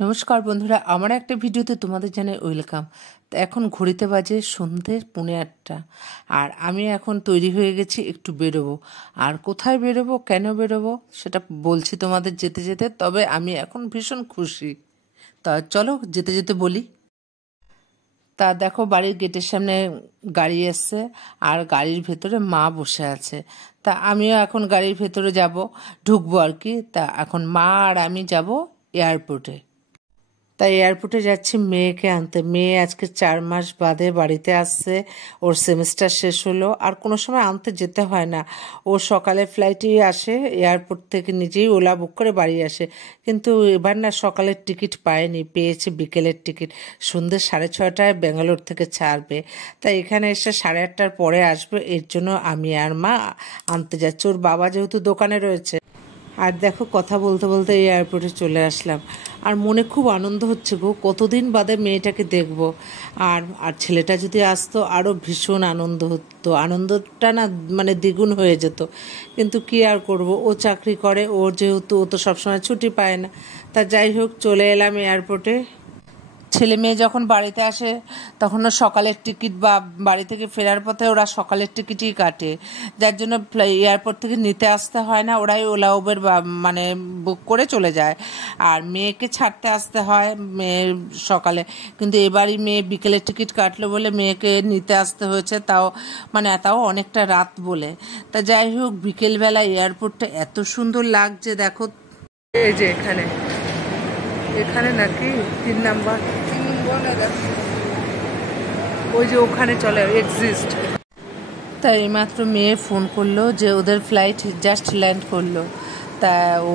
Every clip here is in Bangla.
নমস্কার বন্ধুরা, আমার একটা ভিডিওতে তোমাদের জানাই ওয়েলকাম। তো এখন ঘড়িতে বাজে সন্ধ্যে 8:45 আর আমি এখন তৈরি হয়ে গেছি, একটু বেরোবো। আর কোথায় বেরোবো, কেন বেরোবো সেটা বলছি তোমাদের যেতে যেতে। তবে আমি এখন ভীষণ খুশি। তা চলো যেতে যেতে বলি। তা দেখো, বাড়ির গেটের সামনে গাড়ি এসছে আর গাড়ির ভেতরে মা বসে আছে। তা আমিও এখন গাড়ির ভেতরে যাব, ঢুকবো আর কি। তা এখন মা আর আমি যাব এয়ারপোর্টে। তাই এয়ারপোর্টে যাচ্ছি মেয়েকে আনতে। মেয়ে আজকে 4 মাস বাদে বাড়িতে আসছে। ওর সেমিস্টার শেষ হলো, আর কোনো সময় আনতে যেতে হয় না। ও সকালে ফ্লাইটেই আসে, এয়ারপোর্ট থেকে নিজেই ওলা বুক করে বাড়ি আসে। কিন্তু এবার না সকালের টিকিট পায়নি, পেয়েছে বিকেলের টিকিট। সন্ধ্যে 6:30টায় ব্যাঙ্গালোর থেকে ছাড়বে। তাই এখানে এসে 8:30টার পরে আসবে। এর জন্য আমি আর মা আনতে যাচ্ছি। ওর বাবা যেহেতু দোকানে রয়েছে। আর দেখো, কথা বলতে বলতে এই এয়ারপোর্টে চলে আসলাম। আর মনে খুব আনন্দ হচ্ছে গো, কতদিন বাদে মেয়েটাকে দেখব। আর আর ছেলেটা যদি আসতো আরও ভীষণ আনন্দ হতো। আনন্দটা না মানে দ্বিগুণ হয়ে যেত। কিন্তু কি আর করব, ও চাকরি করে, ওর যেহেতু ও তো সবসময় ছুটি পায় না। তা যাই হোক, চলে এলাম এয়ারপোর্টে। ছেলে মেয়ে যখন বাড়িতে আসে তখন সকালের টিকিট বা বাড়ি থেকে ফেরার পথে ওরা সকালের টিকিটই কাটে, যার জন্য এয়ারপোর্ট থেকে নিতে আসতে হয় না। ওরাই ওলা উবের মানে বুক করে চলে যায়। আর মেয়েকে ছাড়তে আসতে হয় মেয়ের সকালে। কিন্তু এবারই মেয়ে বিকেলের টিকিট কাটলো বলে মেয়েকে নিতে আসতে হয়েছে, তাও অনেকটা রাত বলে। তা যাই হোক, বিকেলবেলা এয়ারপোর্টটা এত সুন্দর লাগছে দেখো। এই যে এখানে এখানে নাকি 3 নাম্বার, ওই যে ওখানে চলে এক্সিস্ট। তাই এইমাত্র মেয়ে ফোন করলো যে ওদের ফ্লাইট জাস্ট ল্যান্ড করলো। তা ও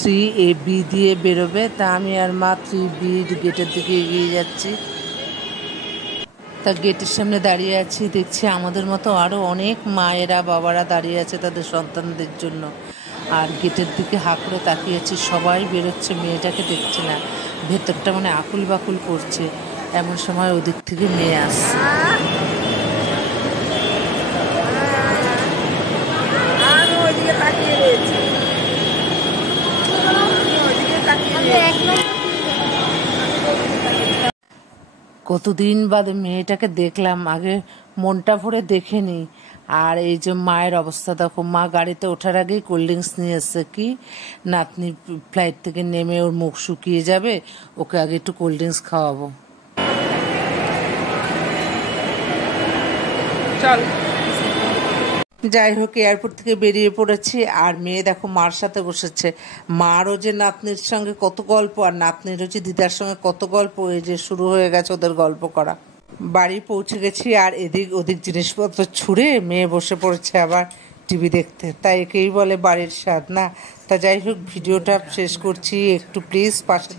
3A-B দিয়ে বেরোবে। তা আমি আর মা 3B গেটের দিকে এগিয়ে যাচ্ছি। তা গেটের সামনে দাঁড়িয়ে আছি, দেখছি আমাদের মতো আরও অনেক মায়েরা বাবারা দাঁড়িয়ে আছে তাদের সন্তানদের জন্য। আর গেটের দিকে হাঁ করে তাকিয়েছি, সবাই বেরোচ্ছে, মেয়েটাকে দেখছে না। ভেতরটা মানে আকুল বাকুল করছে। এমন সময় ওদিক থেকে মেয়ে আসছে। কতদিন বাদে মেয়েটাকে দেখলাম, আগে মনটা ভরে দেখেনি। আর এই যে মায়ের অবস্থা দেখো, মা গাড়িতে ওঠার আগেই কোল্ড ড্রিঙ্কস নিয়ে এসছে। কি নাতনি ফ্লাইট থেকে নেমে ওর মুখ শুকিয়ে যাবে, ওকে আগে একটু কোল্ড ড্রিঙ্কস খাওয়াবো। চল যাই হোক, এয়ারপোর্ট থেকে বেরিয়ে পড়েছি। আর মেয়ে দেখো মার সাথে বসেছে। মারও যে নাতনির সঙ্গে কত গল্প, আর নাতনিরও যে দিদার সঙ্গে কত গল্প। এই যে শুরু হয়ে গেছে ওদের গল্প করা। বাড়ি পৌঁছে গেছি, আর এদিক ওদিক জিনিসপত্র ছুঁড়ে মেয়ে বসে পড়েছে আবার টিভি দেখতে। তাই একেই বলে বাড়ির স্বাদ না। তা যাই হোক, ভিডিওটা শেষ করছি, একটু প্লিজ পাশে